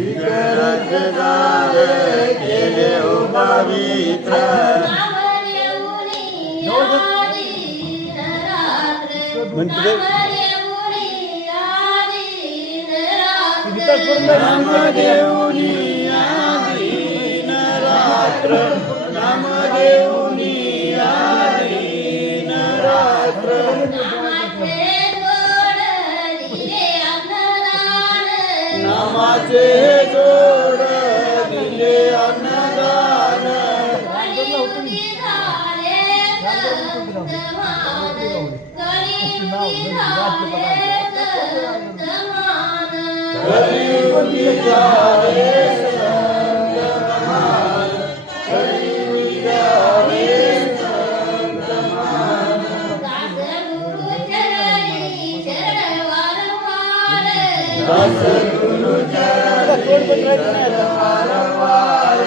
शिखरच झाले केले हो पवित्र नामदेवनी आदीन रात्र नामदेवनी आदीन रात्र नामाचे जोड दिले अन्नदान कलियुगी झाले संतमान कलियुगी झाले संतमान दास गुरु चरणी शरण वारंवार